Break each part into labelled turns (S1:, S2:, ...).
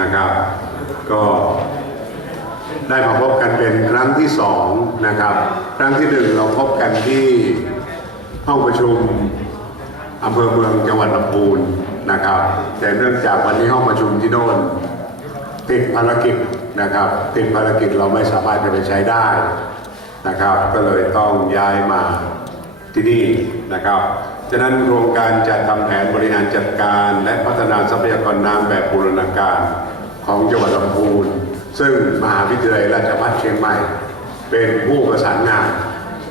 S1: นะครับ ก็ได้มาพบกันเป็นครั้งที่สองนะครับ ครั้งที่หนึ่งเราพบกันที่ห้องประชุมอำเภอเมืองจังหวัดลำพูนนะครับ แต่เนื่องจากวันนี้ห้องประชุมที่โน่นติดภารกิจนะครับติดภารกิจเราไม่สามารถจะไปใช้ได้นะครับ ก็เลยต้องย้ายมาที่นี่นะครับ ฉะนั้นโครงการจัดทำแผนบริหารจัดการและพัฒนาทรัพยากรน้ำแบบบูรณาการของจังหวัดลำพูน ซึ่งมหาวิทยาลัยราชภัฏเชียงใหม่ เป็นผู้ประสานงาน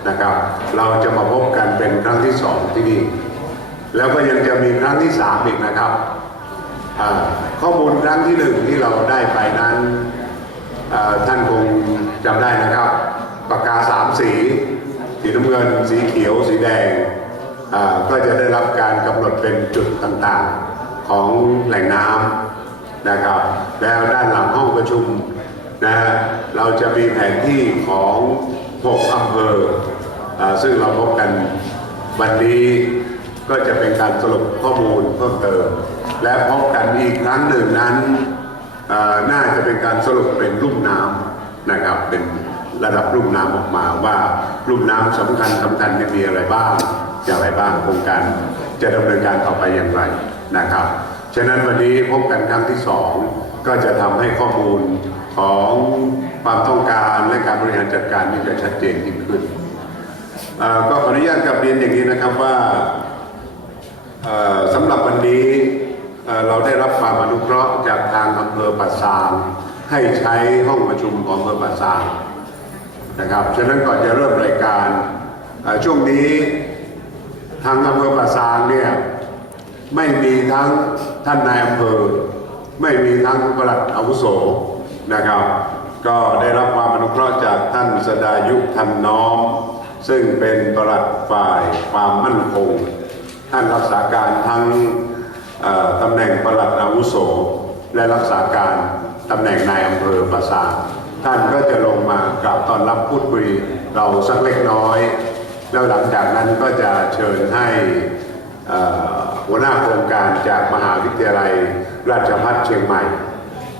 S1: นะครับ เราจะมาพบกันเป็นครั้งที่สองที่นี่ แล้วก็ยังจะมีครั้งที่สามอีกนะครับ ข้อมูลครั้งที่หนึ่งที่เราได้ไปนั้นท่านคงจำได้นะครับ ปากกาสามสี สีน้ำเงิน สีเขียว สีแดง ก็จะได้รับการกำหนดเป็นจุดต่างๆของแหล่งน้ำนะครับ แล้วด้านหลังห้องประชุมนะเราจะมีแผนที่ของ6อำเภออซึ่งเราพบกันวันนี้ก็จะเป็นการสรุปข้อมูลเพิ่มเติม และพบกันอีกครั้งหนึ่งนั้นน่าจะเป็นการสรุปเป็นลุ่มน้ำนะครับเป็น ระดับลุ่มน้ำออกมาว่าลุ่มน้ำสำคัญสำคัญเนี่ยมีอะไรบ้างอย่างไรบ้างโครงการจะดำเนินการต่อไปอย่างไรนะครับ ฉะนั้นวันนี้พบกันครั้งที่สองก็จะทำให้ข้อมูลของความต้องการและการบริหารจัดการนี่จะชัดเจนยิ่งขึ้น ก็ขออนุญาตกลับเรียนอย่างนี้นะครับว่าสำหรับวันนี้เอ่อเราได้รับความอนุเคราะห์จากทางอำเภอปัสสางให้ใช้ห้องประชุมของอำเภอปัสสาง นะครับ ฉะนั้นก่อนจะเริ่มรายการช่วงนี้ทางอำเภอปัสสางเนี่ยไม่มีทั้งท่านนายอำเภอ ไม่มีทั้งปลัดอาวุโสนะครับ ก็ได้รับความอนุเคราะห์จากท่านสดายุทันน้อม ซึ่งเป็นปลัดฝ่ายความมั่นคง ท่านรักษาการทั้งตำแหน่งปลัดอาวุโส และรักษาการตำแหน่งนายอำเภอปราสา ท่านก็จะลงมากล่าวตอนรับพูดคุยเราสักเล็กน้อย แล้วหลังจากนั้นก็จะเชิญให้หัวหน้าโครงการจากมหาวิทยาลัยราชภัฏเชียงใหม่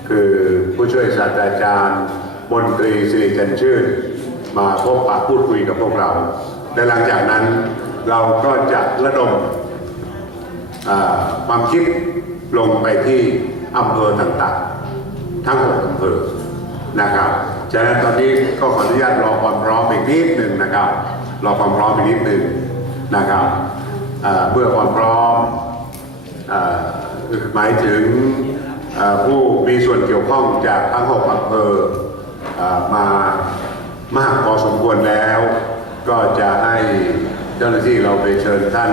S1: คือผู้ช่วยศาสตราจารย์มนตรีสิริจันชื่น มาพบปะพูดคุยกับพวกเรา และหลังจากนั้นเราก็จะระดมความคิดลงไปที่อำเภอต่างๆ ทั้งหกอำเภอ นะครับฉะนั้นตอนนี้ก็ขออนุญาตรอความพร้อมอีกนิดหนึ่งนะครับรอความพร้อมอีกนิดหนึ่งนะครับเพื่อความพร้อมหมายถึงผู้มีส่วนเกี่ยวข้องจากทั้งหกอำเภอมามากพอสมควรแล้ว ก็จะให้เจ้าหน้าที่เราไปเชิญท่าน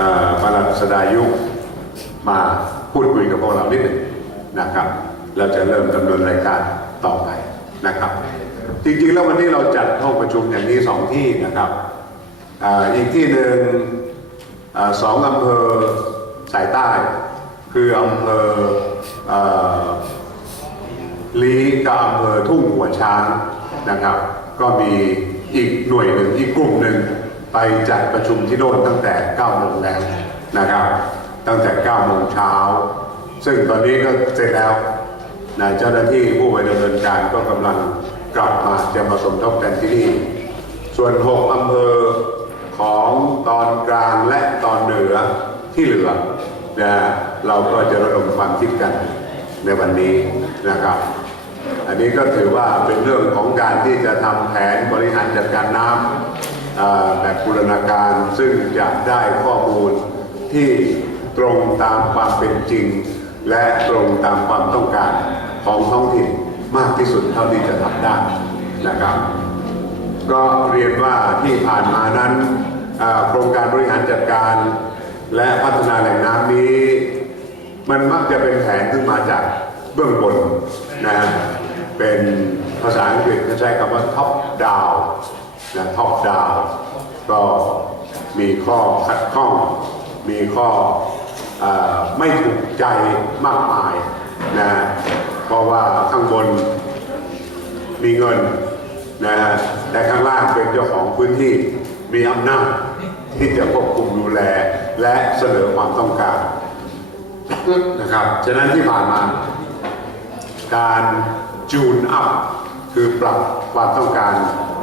S1: อ่าปลัดสดายุมาพูดคุยกับพวกเรานิดหนึ่งนะครับ เราจะเริ่มดำเนินรายการ ต่อไปนะครับ จริงๆแล้ววันนี้เราจัดห้องประชุมอย่างนี้สองที่นะครับอ,อีกที่หนึ่งอสองอำเภอสายใต้ คืออำเภอเอ่อลีกับอำเภอทุ่งหัวช้างนะครับ ก็มีอีกหน่วยหนึ่งอีกกลุ่มหนึ่งไปจัดประชุมที่โน่นตั้งแต่9โมงแล้วนะครับ ตั้งแต่9โมงเช้า ซึ่งตอนนี้ก็เสร็จแล้ว นะเจ้าหน้าที่ผู้ไปดำเนินการก็กำลังกลับมาจะมาสมทบกันที่นี่ ส่วน 6 อำเภอของตอนกลางและตอนเหนือที่เหลือนะเราก็จะระดมความคิดกันในวันนี้นะครับ อันนี้ก็ถือว่าเป็นเรื่องของการที่จะทำแผนบริหารจัดการน้ำแบบบูรณาการซึ่งจะได้ข้อมูลที่ตรงตามความเป็นจริง และตรงตามความต้องการ ของท้องถิ่นมากที่สุดเท่าที่จะทำได้นะครับ ก็เรียนว่าที่ผ่านมานั้นโครงการบริหารจัดการ และพัฒนาแหล่งน้ำนี้ มันมักจะเป็นแผนขึ้นมาจากเบื้องบนนะฮะเป็นภาษาอังกฤษเขาใช้คำว่า top down นะ top down ก็มีข้อขัดข้อง มีข้ออไม่ถูกใจมากมายนะ เพราะว่าข้างบนมีเงินนะฮะแต่ข้างล่างเป็นเจ้าของพื้นที่มีอำนาจที่จะควบคุมดูแลและเสนอความต้องการนะครับ ฉะนั้นที่ผ่านมา การจูนอัพคือปรับความต้องการ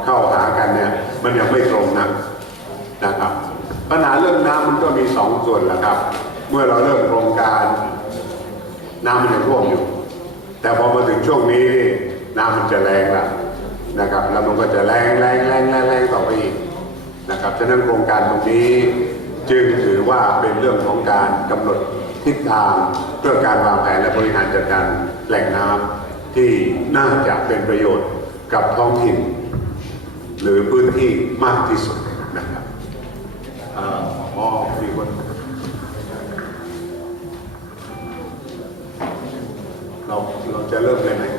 S1: เข้าหากันเนี่ยมันยังไม่ตรงนักนะครับ ปัญหาเรื่องน้ำมันก็มีสองส่วนแหละครับ เมื่อเราเริ่มโครงการ น้ำมันยังท่วมอยู่ แต่พอมาถึงช่วงนี้นี่น้ำมันจะแรงละนะครับแล้วมันก็จะแรงแรงแรงแรงแรงต่อไปอีกนะครับฉะนั้นโครงการตรงนี้จึงถือว่าเป็นเรื่องของการกำหนดทิศทางเพื่อการวางแผนและบริหารจัดการแหล่งน้ำที่น่าจะเป็นประโยชน์กับท้องถิ่น หรือพื้นที่มากที่สุด เ